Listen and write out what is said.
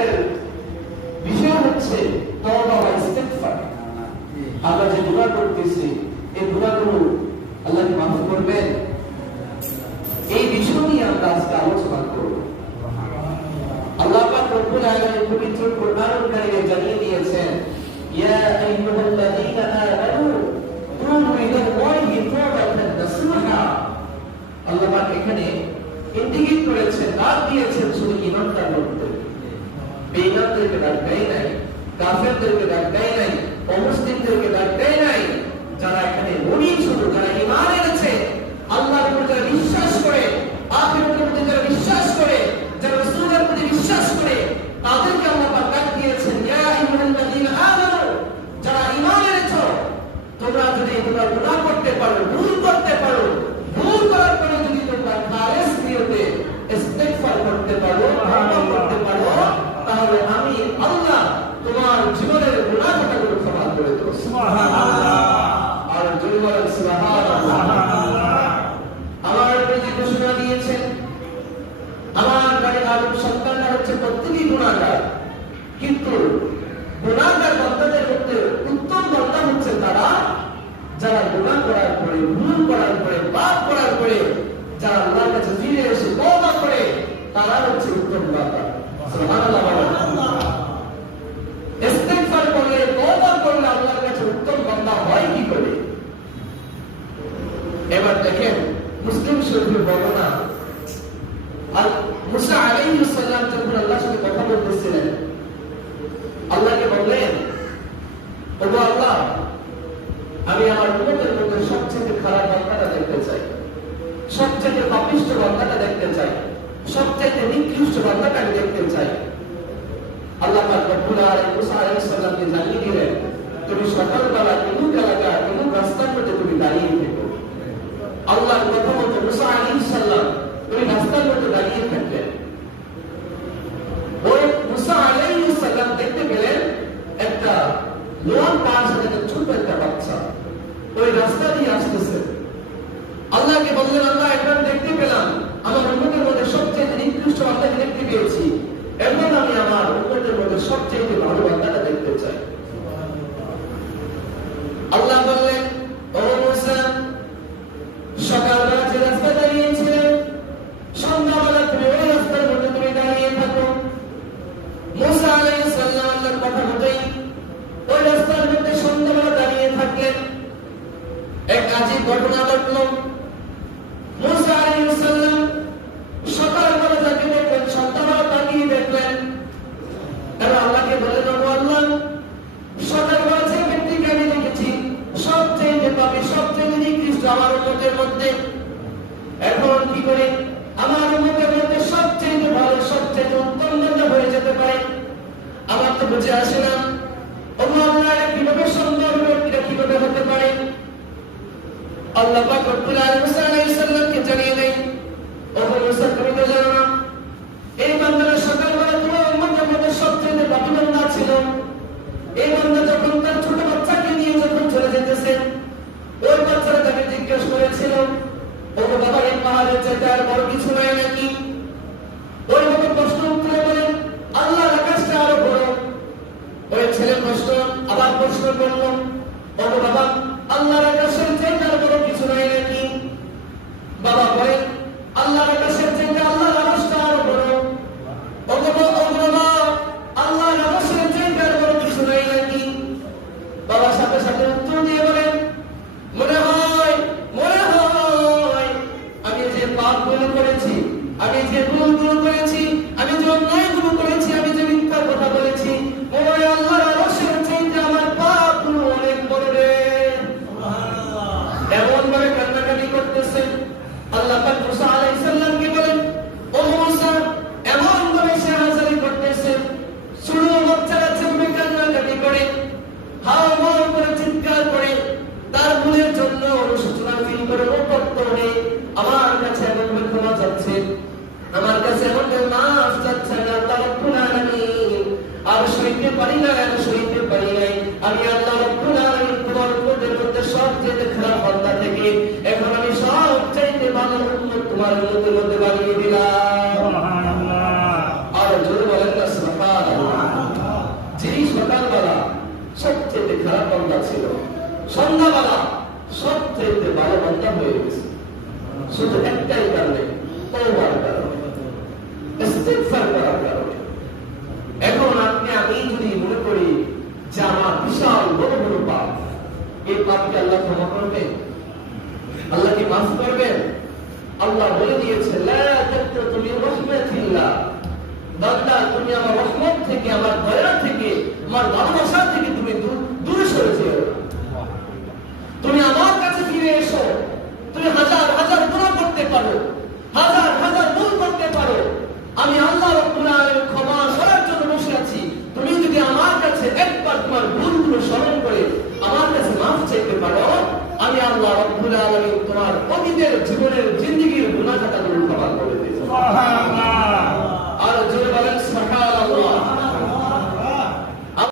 আয়াতের বিষয় হচ্ছে তওবা ওয়া ইস্তিগফার। আমরা যে গুনাহ করতেছি এই গুনাহগুলো আল্লাহ কি মাফ করবেন? এই বিষয় নিয়ে আমরা আজকে আলোচনা করব। আল্লাহ পাক রব্বুল আলামিন পবিত্র কোরআনুল কারীমে জানিয়ে দিয়েছেন, ইয়া আইয়ুহাল্লাযীনা আমানু তুবু ইলাল্লাহি তাওবাতান নাসুহা। আল্লাহ পাক এখানে ইন্ডিকেট করেছেন, ডাক দিয়েছেন শুধু ঈমানদার লোকদের, বেঈমানদেরকে ডাক দেয় নাই, কাফেরদেরকে ডাক দেয় নাই, অমুসলিমদেরকে ডাক দেয় নাই। যারা এখানে মুমিন, শুধু যারা ঈমান এনেছে, আল্লাহর উপর যারা বিশ্বাস করে, আখিরাতের প্রতি যারা বিশ্বাস করে, যারা রাসূলের প্রতি বিশ্বাস করে, তাদেরকে আল্লাহ পাক ডাক দিয়েছেন, ইয়া আইয়ুহাল্লাযীনা আমানু, যারা ঈমান এনেছো, তোমরা যদি তোমরা গুনাহ করতে পারো, ভুল করতে পারো, ভুল করার পরে যদি তোমরা খালেস নিয়তে ইস্তিগফার করতে পারো, তওবা করতে পারো, তাহলে আমি আল্লাহ তোমার জীবনের গুনাহগুলো ক্ষমা করে দেব। সুবহানাল্লাহ। আর জোরে বলেন সুবহানাল্লাহ। আমার নবী ঘোষণা দিয়েছেন, আমার গায়ে আদম সন্তানরা হচ্ছে প্রত্যেকই গুনাহগার, কিন্তু গুনাহগার বান্দাদের মধ্যে উত্তম বান্দা হচ্ছে তারা যারা গুনাহ করার পরে, ভুল করার পরে, পাপ করার পরে যারা আল্লাহর কাছে ফিরে এসে তওবা করে, তারা হচ্ছে উত্তম বান্দা। সুবহানাল্লাহ। ইস্তিগফার করলে, তওবা করলে আল্লাহর কাছে উত্তম বান্দা হয় কি করে? এবার দেখেন মুসলিম শরীফের বর্ণনা, আর মুসা আলাইহিস সালাম যখন আল্লাহর সাথে কথা বলতেছিলেন, আল্লাহকে বললেন, ওগো আল্লাহ, আমি আমার উম্মতের মধ্যে সবচেয়ে খারাপ বান্দাটা দেখতে চাই, সবচেয়ে পাপিষ্ঠ বান্দাটা দেখতে চাই, সবচেয়ে নিকৃষ্ট বান্দাটা আমি দেখতে চাই। আল্লাহ পাক রব্বুল আলামিন মুসা আলাইহিস সালামকে জানিয়ে দিলেন, তুমি সকালবেলা কোনো এলাকা, কোনো রাস্তার মধ্যে তুমি দাঁড়িয়ে থেকো। আল্লাহর কথা মতো মুসা আলাইহিস সালাম ওই রাস্তার মধ্যে দাঁড়িয়ে থাকলেন। ওই মুসা আলাইহিস সালাম দেখতে পেলেন একটা লোহার পাশ থেকে ছোট একটা বাচ্চা ওই রাস্তা দিয়ে আসতেছে। আল্লাহকে বললেন, আল্লাহ, এখন দেখতে পেলাম আমার উম্মতের মধ্যে সবচেয়ে নিকৃষ্ট বান্দাকে দেখতে পেয়েছি, এখন আমি আমার উম্মতের মধ্যে সবচেয়ে ভালো বান্দাটা দেখতে চাই। আল্লাহ বললেন, ও মুসা, সকালবেলা যে রাস্তা দাঁড়িয়েছিলেন, সন্ধ্যাবেলা তুমি ওই রাস্তার মধ্যে তুমি দাঁড়িয়ে থাকো। মুসা আলাইহিস সালাম আল্লাহর কথা মতোই ওই রাস্তার মধ্যে সন্ধ্যাবেলা দাঁড়িয়ে থাকলেন। এক আজীব ঘটনা ঘটল। মুসা আলাইহিস সালাম সকালবেলা তাকে দেখলেন, সন্ধ্যাবেলা তাকিয়ে দেখলেন, আর আল্লাহকে বললেন, ও আল্লাহ, সকালবেলা যে ব্যক্তিকে আমি দেখেছি সবচেয়ে পাপী, সবচেয়ে নিকৃষ্ট আমার উম্মতের মধ্যে, এখন কি করে আমার উম্মতের মধ্যে সবচেয়ে ভালো, সবচেয়ে উত্তম বান্দা হয়ে যেতে পারে? আমার তো বুঝে আসে না। ও আল্লাহ, কিভাবে সম্ভব, এটা কিভাবে হতে পারে? আল্লাহ পাক রব্বুল আলামিন মুসা আলাইহিস সালামকে জানিয়ে দেন, ও মুসা, তুমি তো জানো না এই বান্দাটা সকালবেলা তোমার উম্মতের মধ্যে সবচেয়ে পাপী বান্দা ছিল। এই বান্দা যখন তার ছোট বাচ্চাকে নিয়ে যখন চলে যেতেছে, ওই বাচ্চারা তাকে জিজ্ঞেস করেছিল, ও বাবা, এই পাহাড়ের চাইতে আর বড় কিছু নাই নাকি? ওই বাবা প্রশ্ন উত্তরে বলেন, আল্লাহর আকাশটা আরো বড়। ওই ছেলে প্রশ্ন আবার প্রশ্ন করল, ও বাবা, আল্লাহর আকাশের চাইতে আর বড় কিছু নাই নাকি? বাবা বলেন, আল্লাহর আকাশের চাইতে আল্লাহর আরশটা আরো বড়। ও বাবা, আল্লাহর আরশের চাইতে আর বড় কিছু নাই নাকি? বাবা সাথে সাথে উত্তর দিয়ে বলেন, মনে হয় আমি যে পাপগুলো করেছি, আমি যে ভুলগুলো করেছি, আমি যে অন্যায়গুলো করেছি, আমি যে মিথ্যা কথা বলেছি, মনে হয় আল্লাহর আরশের চাইতে আমার পাপগুলো অনেক বড় রে। সুবহানাল্লাহ। এমন ভাবে কান্নাকাটি করতেছে। আল্লাহ পাক মুসা আলাইহিস সালামকে বলেন, ও মুসা, এমন ভাবে সে হাজারি করতেছে, ছোট বাচ্চারা যেভাবে কান্নাকাটি করে, হাওমাও করে চিৎকার করে, তার ভুলের জন্য অনুশোচনা ফিল করে ও করতে, আমার কাছে এমন ক্ষমা চাচ্ছে, আমার কাছে এমন মাফ চাচ্ছে না। আল্লাহ রাব্বুল আলামিন, আর সইতে পারি না, সইতে পারি নাই। আমি আল্লাহ রাব্বুল আলামিন তোমার উম্মতের মধ্যে সবচেয়ে খারাপ বান্দা থেকে এখন আমি সবচেয়ে ভালো উম্মত তোমার উম্মতের মধ্যে বানিয়ে দিলাম। সুবহানাল্লাহ। আর জোরে বলেন না সুবহানাল্লাহ। খারাপ বান্দা ছিল, সন্ধ্যাবেলা সবচেয়ে ভালো বান্দা হয়ে গেছে শুধু একটাই কারণে, তওবার কারণে, ইস্তিগফার করার কারণে। এখন আপনি আমি যদি মনে করি যে আমার বিশাল বড় বড় পাপ, এই পাপকে আল্লাহ ক্ষমা করবেন, আল্লাহ কি মাফ করবেন? আল্লাহ বলে দিয়েছে লা তাকনাতু মিন রাহমাতিল্লাহ, বান্দা তুমি আমার রহমত থেকে, আমার দয়া থেকে, আমার ভালোবাসা থেকে তুমি দূরে সরে যেও না। তুমি আমার কাছে ফিরে এসো। তুমি হাজার হাজার গুনাহ করতে পারো, হাজার হাজার ভুল করতে পারো, আমি আল্লাহ